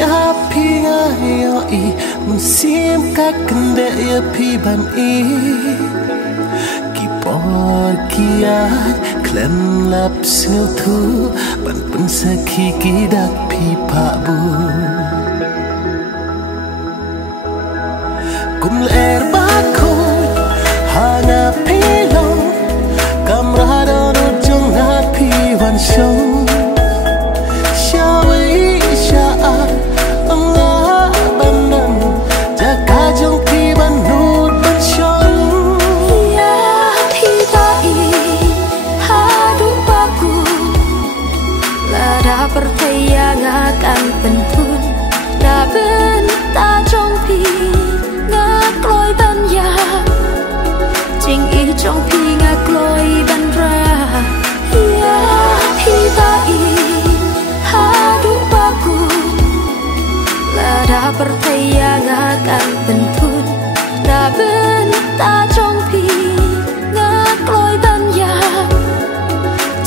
ya pi nga yo I musim ka kende ya pi ban I ki por kiat klem lap sngel thu ban pun sakhi ki dak pi pa bu kum ler ba ko hanga pi long kamrado no jong na pi wan shong percaya akan pentun dah benta trong pi ngak loi ban ya jing I trong pi ngak loi ban ra ya pi ta I hadu baku la dah percaya akan pentun dah benta trong pi ngak loi ban ya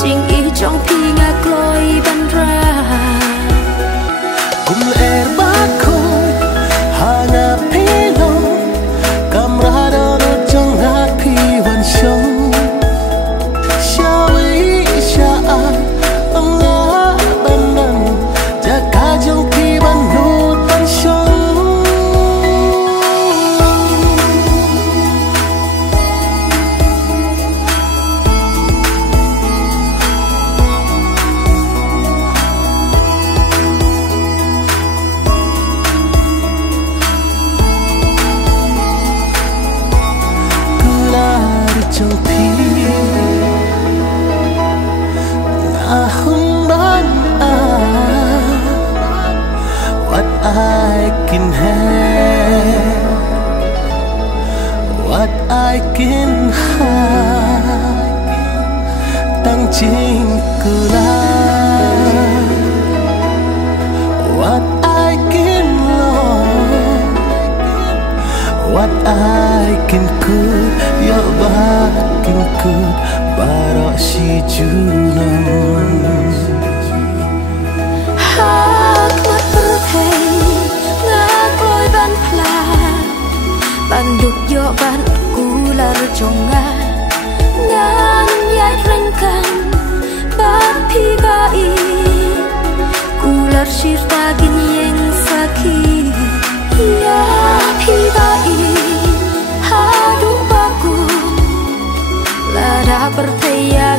jing I trong pi ngak loi ban ra kum er ba ko hanga pelo kamrado no jong na pi wan shong shawi sha anga banan jaka jong pi ban no ban shong trong pi ahun ban what I can have what I can have tang ching kula what I can love what I can could yo bakin could baro si junong hak mat perthei ngak loi ban pla ban duk yo ban kular jonga ngan yai rengkan ban pi bai kular shirta gin yeng sakhi ya pi bai hadu baku la da percaya